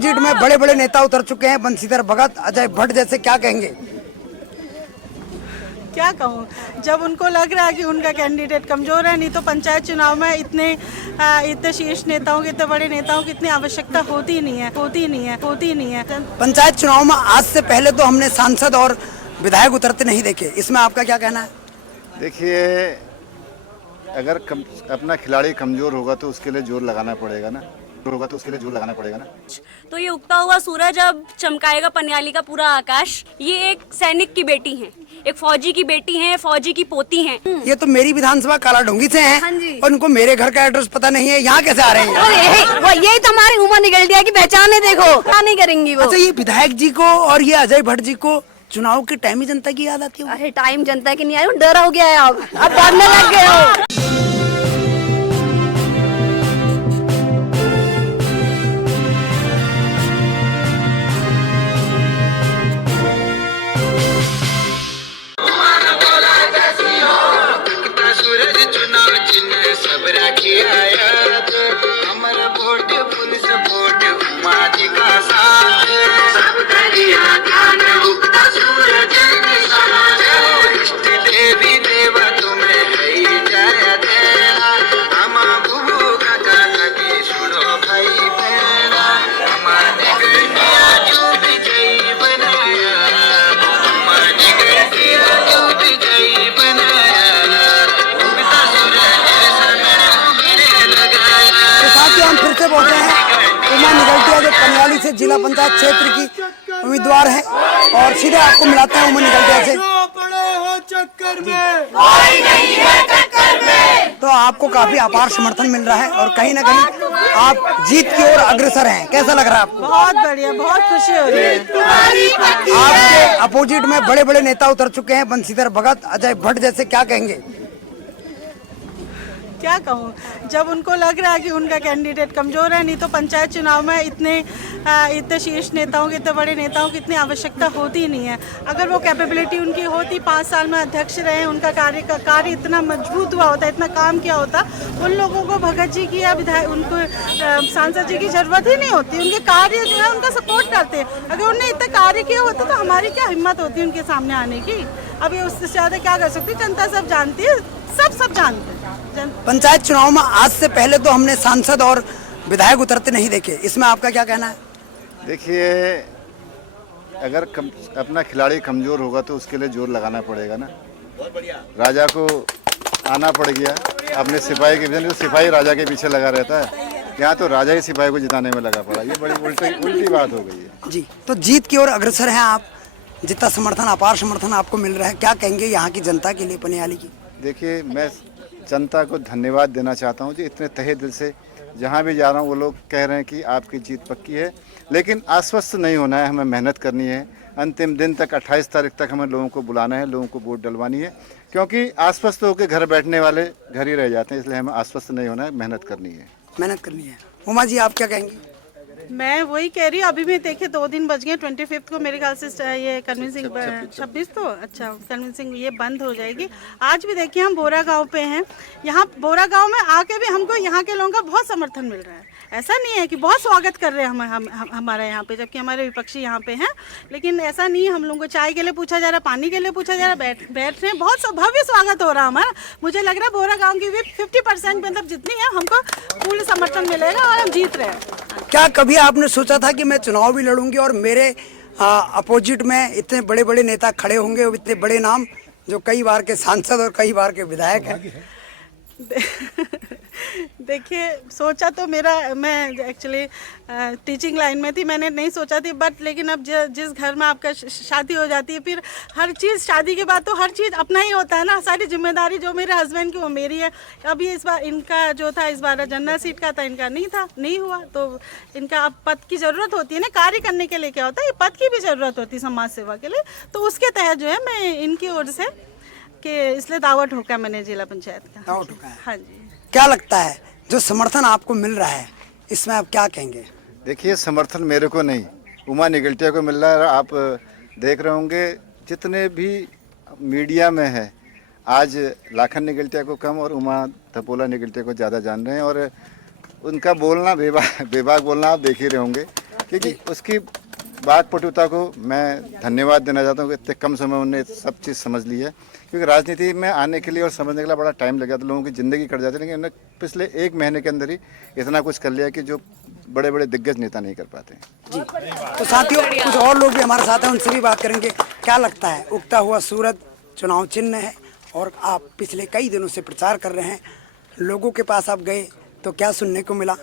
Opposite में बड़े बड़े नेता उतर चुके हैं, बंशीधर भगत, अजय भट्ट जैसे, क्या कहेंगे? क्या कहूँ, जब उनको लग रहा है कि उनका कैंडिडेट कमजोर है, नहीं तो पंचायत चुनाव में इतने शीर्ष नेताओं की, इतने बड़े नेताओं की इतनी आवश्यकता होती नहीं है। पंचायत चुनाव में आज से पहले तो हमने सांसद और विधायक उतरते नहीं देखे, इसमें आपका क्या कहना है? देखिए, अगर अपना खिलाड़ी कमजोर होगा तो उसके लिए जोर लगाना पड़ेगा ना। तो ये उगता हुआ सूरज अब चमकाएगा पनियाली का पूरा आकाश। ये एक सैनिक की बेटी है, एक फौजी की बेटी है, फौजी की पोती है। ये तो मेरी विधानसभा कालाढूंगी से हैं। हाँ जी। और उनको मेरे घर का एड्रेस पता नहीं है, यहाँ कैसे आ रहे हैं? यही तो हमारी उमर निकल गया कि पहचान है, देखो क्या नहीं करेंगी वो। अच्छा, ये विधायक जी को और ये अजय भट्ट जी को चुनाव के टाइम ही जनता की याद आती है? अरे टाइम जनता की नहीं आई, डर हो गया है, अब डरने लग गए हो। बोल रहे हैं उमा निगलटिया, जो पनियाली से जिला पंचायत क्षेत्र की उम्मीदवार है, और सीधे आपको मिलाते हैं उमा निगलटिया से। तो आपको काफी अपार समर्थन मिल रहा है और कहीं ना कहीं आप जीत की ओर अग्रसर हैं, कैसा लग रहा है आपको? बहुत बढ़िया, बहुत खुशी हो रही है। आपके अपोजिट में बड़े बड़े नेता उतर चुके हैं, बंशीधर भगत, अजय भट्ट जैसे, क्या कहेंगे? क्या कहूँ, जब उनको लग रहा है कि उनका कैंडिडेट कमजोर है, नहीं तो पंचायत चुनाव में इतने शीर्ष नेताओं की, इतने बड़े नेताओं की इतनी आवश्यकता होती नहीं है। अगर वो कैपेबिलिटी उनकी होती, 5 साल में अध्यक्ष रहे, उनका कार्य इतना मजबूत हुआ होता, इतना काम किया होता, उन लोगों को भगत जी की या विधायक उनको सांसद जी की जरूरत ही नहीं होती। उनके कार्य जो है उनका सपोर्ट करते। अगर उन्हें इतने कार्य किए होते तो हमारी क्या हिम्मत होती उनके सामने आने की? अभी उससे ज़्यादा क्या कर सकती? जनता सब जानती है, सब जानते हैं। पंचायत चुनाव में आज से पहले तो हमने सांसद और विधायक उतरते नहीं देखे, इसमें आपका क्या कहना है? देखिए, अगर अपना खिलाड़ी कमजोर होगा तो उसके लिए जोर लगाना पड़ेगा ना। राजा को आना पड़ गया अपने सिपाही के पीछे, तो सिपाही राजा के पीछे लगा रहता है, यहाँ तो राजा ही सिपाही को जिताने में लगा पड़ा। ये बड़ी उल्टी बात हो गई है जी। तो जीत की ओर अग्रसर हैं आप, जितना समर्थन, अपार समर्थन आपको मिल रहा है, क्या कहेंगे यहाँ की जनता के लिए, पनियाली की? देखिए, मैं जनता को धन्यवाद देना चाहता हूँ जी, इतने तहे दिल से जहाँ भी जा रहा हूँ वो लोग कह रहे हैं कि आपकी जीत पक्की है, लेकिन आश्वस्त नहीं होना है, हमें मेहनत करनी है। अंतिम दिन तक 28 तारीख तक हमें लोगों को बुलाना है, लोगों को वोट डलवानी है, क्योंकि आश्वस्त होकर घर बैठने वाले घर ही रह जाते हैं, इसलिए हमें आश्वस्त नहीं होना है, मेहनत करनी है। उमा जी, आप क्या कहेंगी? मैं वही कह रही हूँ, अभी भी देखिए 2 दिन बच गए, 25 को मेरे ख्याल से ये कन्विंसिंग 26 तो अच्छा कन्विंसिंग ये बंद हो जाएगी। आज भी देखिए हम बोरा गांव पे हैं, यहाँ बोरा गांव में आके भी हमको यहाँ के लोगों का बहुत समर्थन मिल रहा है। ऐसा नहीं है कि बहुत स्वागत कर रहे हैं हमारे यहाँ पे, जबकि हमारे विपक्षी यहाँ पे हैं, लेकिन ऐसा नहीं है। हम लोगों को चाय के लिए पूछा जा रहा है, पानी के लिए पूछा जा रहा है, बैठ रहे हैं, बहुत भव्य स्वागत हो रहा है हमारा। मुझे लग रहा है बोरा गाँव की भी 50% मतलब जितनी है हमको पूर्ण समर्थन मिलेगा और हम जीत रहे हैं। क्या कभी आपने सोचा था कि मैं चुनाव भी लड़ूंगी और मेरे अपोजिट में इतने बड़े बड़े नेता खड़े होंगे, इतने बड़े नाम जो कई बार के सांसद और कई बार के विधायक हैं? देखिए, सोचा तो मैं एक्चुअली टीचिंग लाइन में थी, मैंने नहीं सोचा थी, बट लेकिन अब जिस घर में आपका शादी हो जाती है, फिर हर चीज़ शादी के बाद तो हर चीज़ अपना ही होता है ना। सारी जिम्मेदारी जो मेरे हस्बैंड की वो मेरी है। अब ये इस बार इनका जो था, इस बार जनरल सीट का था, इनका नहीं हुआ, तो इनका अब पद की ज़रूरत होती है ना, कार्य करने के लिए क्या होता है, ये पद की भी ज़रूरत होती है समाज सेवा के लिए। तो उसके तहत जो है मैं इनकी ओर से कि इसलिए दावा ठोका मैंने जिला पंचायत का। दावा ठोका है? हाँ जी। क्या लगता है जो समर्थन आपको मिल रहा है, इसमें आप क्या कहेंगे? देखिए, समर्थन मेरे को नहीं, उमा निगलटिया को मिल रहा है। आप देख रहे होंगे जितने भी मीडिया में है, आज लाखन निगलटिया को कम और उमा धपोला निगलटिया को ज़्यादा जान रहे हैं, और उनका बोलना बेबाक बोलना आप देख ही रहे होंगे। क्योंकि उसकी बात पटुता को मैं धन्यवाद देना चाहता हूँ कि इतने कम समय में उन्होंने सब चीज़ समझ ली है, क्योंकि राजनीति में आने के लिए और समझने के लिए बड़ा टाइम लग जाता, लोगों की ज़िंदगी कट जाती है, लेकिन उन्होंने पिछले 1 महीने के अंदर ही इतना कुछ कर लिया कि जो बड़े बड़े दिग्गज नेता नहीं कर पाते हैं। जी, तो साथियों कुछ और लोग भी हमारे साथ हैं, उनसे भी बात करेंगे। क्या लगता है, उगता हुआ सूरज चुनाव चिन्ह है और आप पिछले कई दिनों से प्रचार कर रहे हैं, लोगों के पास आप गए तो क्या सुनने को मिला?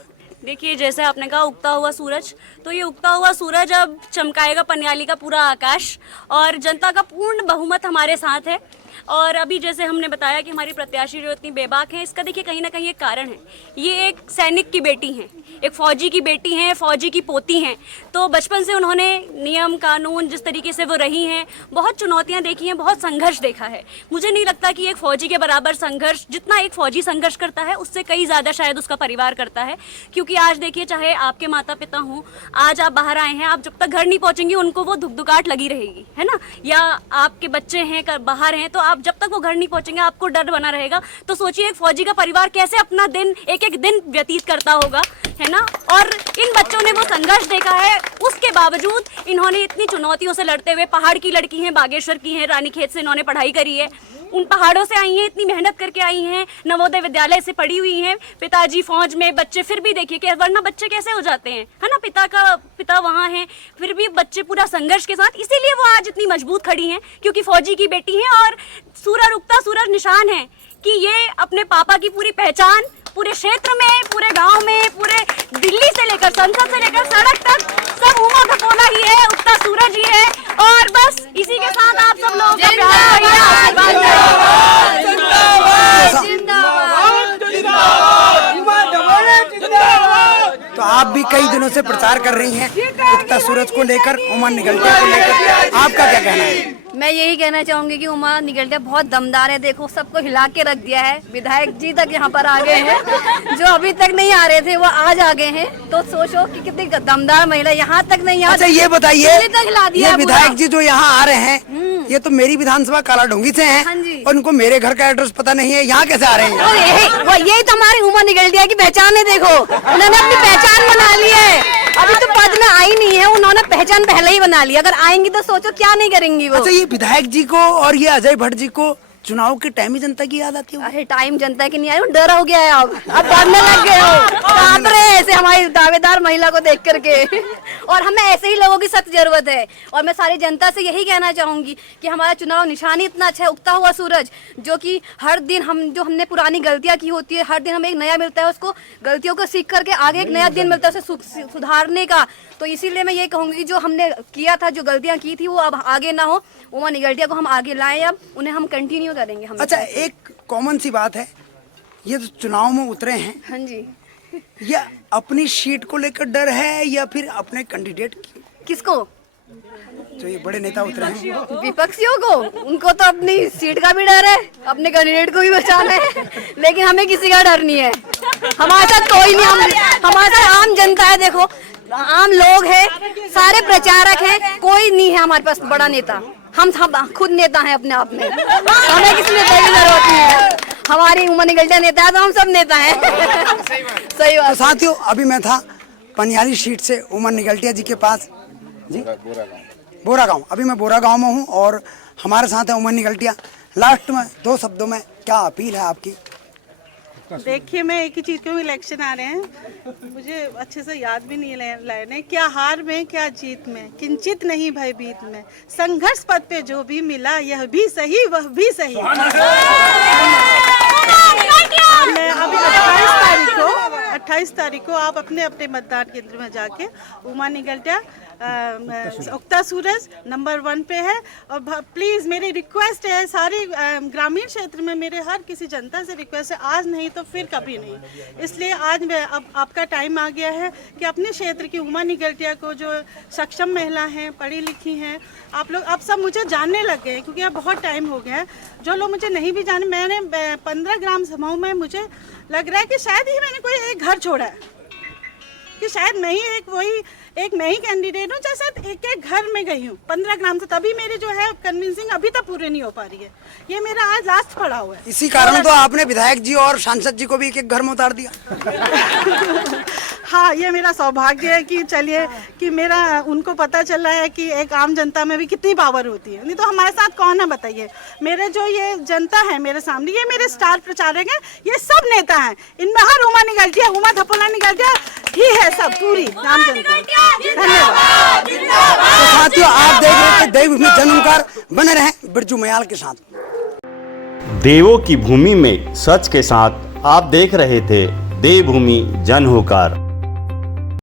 देखिए, जैसे आपने कहा उगता हुआ सूरज, तो ये उगता हुआ सूरज अब चमकाएगा पनियाली का पूरा आकाश और जनता का पूर्ण बहुमत हमारे साथ है। और अभी जैसे हमने बताया कि हमारी प्रत्याशी जो इतनी बेबाक हैं, इसका देखिए कहीं ना कहीं एक कारण है। ये एक सैनिक की बेटी हैं, एक फौजी की बेटी हैं, फौजी की पोती हैं। तो बचपन से उन्होंने नियम कानून जिस तरीके से वो रही हैं, बहुत चुनौतियां देखी हैं, बहुत संघर्ष देखा है। मुझे नहीं लगता कि एक फौजी के बराबर संघर्ष जितना एक फौजी संघर्ष करता है उससे कई ज़्यादा शायद उसका परिवार करता है। क्योंकि आज देखिए, चाहे आपके माता पिता हों, आज आप बाहर आए हैं, आप जब तक घर नहीं पहुँचेंगे उनको वो धुकधुकाहट लगी रहेगी, है ना। या आपके बच्चे हैं बाहर हैं, तो आप जब तक वो घर नहीं पहुंचेंगे आपको डर बना रहेगा। तो सोचिए एक फौजी का परिवार कैसे अपना दिन एक एक दिन व्यतीत करता होगा, है ना। और इन बच्चों ने वो संघर्ष देखा है, उसके बावजूद इन्होंने इतनी चुनौतियों से लड़ते हुए, पहाड़ की लड़की हैं, बागेश्वर की हैं, रानीखेत से इन्होंने पढ़ाई करी है, उन पहाड़ों से आई हैं, इतनी मेहनत करके आई हैं, नवोदय विद्यालय से पढ़ी हुई हैं, पिताजी फौज में, बच्चे फिर भी देखिए कि वरना बच्चे कैसे हो जाते हैं, है ना। पिता वहाँ हैं, फिर भी बच्चे पूरा संघर्ष के साथ, इसीलिए वो आज इतनी मजबूत खड़ी हैं, क्योंकि फौजी की बेटी हैं। और सूरज उगता सूरज निशान है कि ये अपने पापा की पूरी पहचान पूरे क्षेत्र में, पूरे गांव में, पूरे दिल्ली से लेकर संसद से लेकर सड़क तक सब उमा खपोला ही है, उगता सूरज ही है। और बस इसी के साथ आप सब लोगों का प्यार करिए, आशीर्वाद करिए। तो आप भी कई दिनों से प्रचार कर रही हैं उगता सूरज को लेकर, उमा निगलटिया को लेकर, आपका क्या कहना है? मैं यही कहना चाहूंगी कि उमा निगलटिया बहुत दमदार है। देखो, सबको हिला के रख दिया है, विधायक जी तक यहाँ पर आ गए हैं, जो अभी तक नहीं आ रहे थे वो आज आ गए हैं। तो सोचो कि कितनी दमदार महिला, यहाँ तक नहीं। अच्छा ये बताइए, ये विधायक जी जो यहाँ आ रहे हैं, ये तो मेरी विधानसभा कालाढूंगी से हैं, हाँ जी। और उनको मेरे घर का एड्रेस पता नहीं है, यहाँ कैसे आ रहे हैं? यही तो हमारी उमा निगलटिया की पहचान है। देखो, उन्होंने अपनी पहचान बना ली है, अभी तो पद में आई नहीं है, उन्होंने पहचान पहले ही बना ली। अगर आएंगी तो सोचो क्या नहीं करेंगी वो। अच्छा, ये विधायक जी को और ये अजय भट्ट जी को चुनाव के टाइम ही जनता की याद आती है? अरे टाइम जनता की नहीं आई, डर हो गया है, अब डरने लग गए हो, कांप रहे हैं ऐसे हमारी दावेदार महिला को देख करके। और हमें ऐसे ही लोगों की सख्त जरूरत है। और मैं सारी जनता से यही कहना चाहूंगी कि हमारा चुनाव निशानी इतना अच्छा है, उगता हुआ सूरज, जो कि हर दिन हमने पुरानी गलतियां की होती है, हर दिन हमें एक नया मिलता है, उसको गलतियों को सीख करके आगे एक नया दिन मिलता है उसे सुधारने का। तो इसीलिए मैं ये कहूंगी जो हमने किया था, जो गलतियां की थी, वो अब आगे ना हो। उमा निगलटिया को हम आगे लाएं, अब उन्हें हम कंटिन्यू करेंगे। हम अच्छा, एक कॉमन सी बात है, ये तो चुनाव में उतरे हैं, हाँ जी, या अपनी सीट को लेकर डर है या फिर अपने कैंडिडेट किसको? जो ये बड़े नेता उतरे हैं, विपक्षियों को। उनको तो अपनी सीट का भी डर है, अपने कैंडिडेट को भी बचाना है, लेकिन हमें किसी का डर नहीं है। हमारे साथ कोई नहीं, हमारे साथ आम जनता है। देखो, आम लोग हैं, सारे प्रचारक हैं, कोई नहीं है हमारे पास बड़ा नेता। हम खुद नेता हैं अपने आप में, हमें किसी नेता की जरूरत नहीं है। हमारी उमा निगलटिया नेता है तो हम सब नेता हैं। सही बात। तो साथियों, अभी मैं था पनियाली सीट से उमा निगलटिया जी के पास, जी बोरा गांव, अभी मैं बोरा गांव में हूं और हमारे साथ है उमा निगलटिया। लास्ट में 2 शब्दों में क्या अपील है आपकी? देखिए, मैं एक ही चीज़ क्यों, इलेक्शन आ रहे हैं, मुझे अच्छे से याद भी नहीं लाने, क्या हार में क्या जीत में, किंचित नहीं भयभीत में, संघर्ष पथ पे जो भी मिला यह भी सही वह भी सही। मैं अभी 28 तारीख को आप अपने अपने मतदान केंद्र में जाके उमा निगलटिया उगता सूरज नंबर 1 पे है। और प्लीज़ मेरी रिक्वेस्ट है, सारी ग्रामीण क्षेत्र में मेरे हर किसी जनता से रिक्वेस्ट है, आज नहीं तो फिर कभी नहीं। इसलिए आज मैं अब आपका टाइम आ गया है कि अपने क्षेत्र की उमा निगलटिया को, जो सक्षम महिला हैं, पढ़ी लिखी हैं, आप लोग अब सब मुझे जानने लग गए हैं, क्योंकि अब बहुत टाइम हो गया है। जो लोग मुझे नहीं भी जाने, मैंने 15 ग्राम सभाओं में मुझे लग रहा है कि शायद ही मैंने कोई एक घर छोड़ा है, कि शायद मैं ही कैंडिडेट हूँ, जैसे एक घर में गई हूँ 15 ग्राम से, तभी मेरी जो है कन्विंसिंग अभी तक पूरी नहीं हो पा रही है। ये मेरा आज लास्ट पड़ा हुआ है। इसी कारण तो आपने विधायक जी और सांसद जी को भी एक घर में उतार दिया। हाँ, ये मेरा सौभाग्य है कि चलिए कि मेरा उनको पता चला है कि एक आम जनता में भी कितनी पावर होती है। नहीं तो हमारे साथ कौन है बताइए। मेरे जो ये जनता है मेरे सामने, ये मेरे स्टार प्रचारक हैं, ये सब नेता हैं। इनमें हर उमा निकलती है, उमा थपोला निकलती है, ही है सब पूरी आम जनता। धन्यवाद। तो साथियों, आप देख रहे थे देवभूमि जन ओंकार। बने रहें बिरजू मयाल के साथ। देवों की भूमि में सच के साथ आप देख रहे थे देवभूमि जन ओंकार।